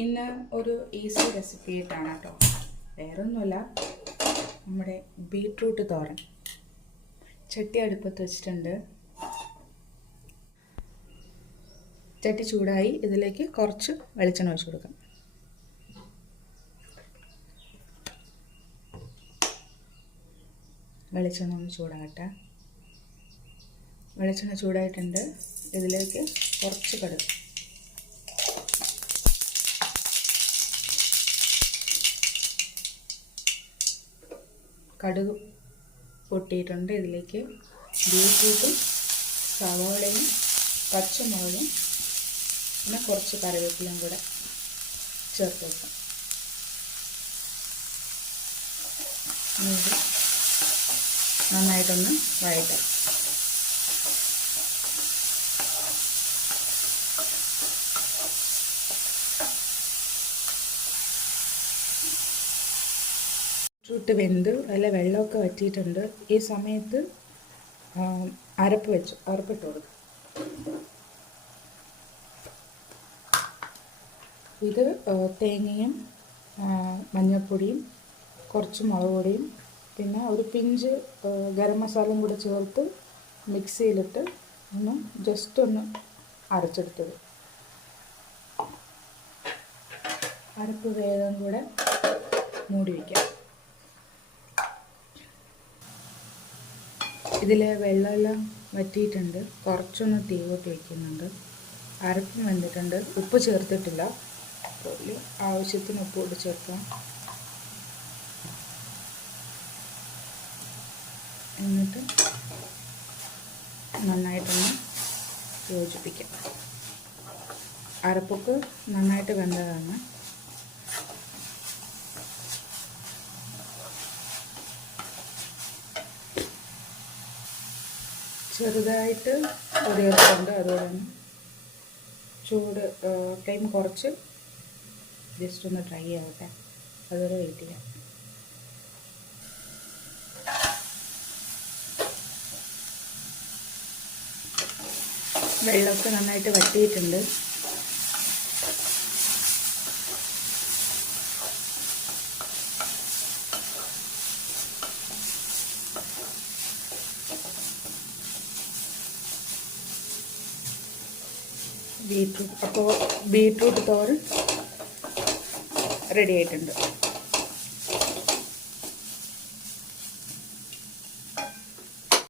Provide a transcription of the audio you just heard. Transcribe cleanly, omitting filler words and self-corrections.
ഇന്ന് ഒരു easy recipe ആയിട്ടാണ് കേട്ടോ. വേറൊന്നുമല്ല, നമ്മുടെ ബീട്രൂട്ട് തോരൻ. ചട്ടി അടുപ്പത്ത് വെച്ചിട്ടുണ്ട്. ചട്ടി ചൂടായി. ഇതിലേക്ക് കുറച്ച് വെളിച്ചെണ്ണ ഒഴിച്ച് കൊടുക്കാം. വെളിച്ചെണ്ണ ഒന്ന് ചൂടാകട്ടെ. വെളിച്ചെണ്ണ ചൂടായിട്ടുണ്ട്. ഇതിലേക്ക് കുറച്ച് കടുക്, കടുക് പൊട്ടിയിട്ടുണ്ട്. ഇതിലേക്ക് ബീട്രൂട്ടും സവാളയും പച്ചമുളകും പിന്നെ കുറച്ച് കറിവേപ്പിലയും കൂടെ ചേർത്ത് വെക്കാം. ഇത് നന്നായിട്ടൊന്ന് വഴറ്റാം. ബീട്രൂട്ട് വെന്ത് അതിലെ വെള്ളമൊക്കെ വറ്റിയിട്ടുണ്ട്. ഈ സമയത്ത് അരപ്പിട്ട് കൊടുക്കും. ഇത് തേങ്ങയും മഞ്ഞൾപ്പൊടിയും കുറച്ച് മുളക് പൊടിയും പിന്നെ ഒരു പിഞ്ച് ഗരം മസാലയും കൂടെ ചേർത്ത് മിക്സിയിലിട്ട് ജസ്റ്റ് ഒന്ന് അരച്ചെടുത്തത്. അരപ്പ് വേഗം കൂടെ മൂടി വയ്ക്കാം. ഇതിൽ വെള്ളമെല്ലാം വറ്റിയിട്ടുണ്ട്. കുറച്ചൊന്ന് തീ കൂട്ടി വയ്ക്കുന്നുണ്ട്. അരപ്പും വെന്തിട്ടുണ്ട്. ഉപ്പ് ചേർത്തിട്ടില്ല. അപ്പോൾ ആവശ്യത്തിന് ഉപ്പ് കൂടി ചേർക്കാം. എന്നിട്ട് നന്നായിട്ടൊന്ന് യോജിപ്പിക്കാം. അരപ്പൊക്കെ നന്നായിട്ട് വെന്തതാണ്. ചെറുതായിട്ട് പൊടിയെടുത്തുണ്ട്. അതുപോലെ തന്നെ ചൂട് ഫ്ലെയിം കുറച്ച് ജസ്റ്റ് ഒന്ന് ഡ്രൈ ആവട്ടെ. അതുവരെ വെയിറ്റ് ചെയ്യാം. വെള്ളമൊക്കെ നന്നായിട്ട് വറ്റിയിട്ടുണ്ട്. ബീട്രൂട്ട് തോരൻ റെഡി ആയിട്ടുണ്ട്.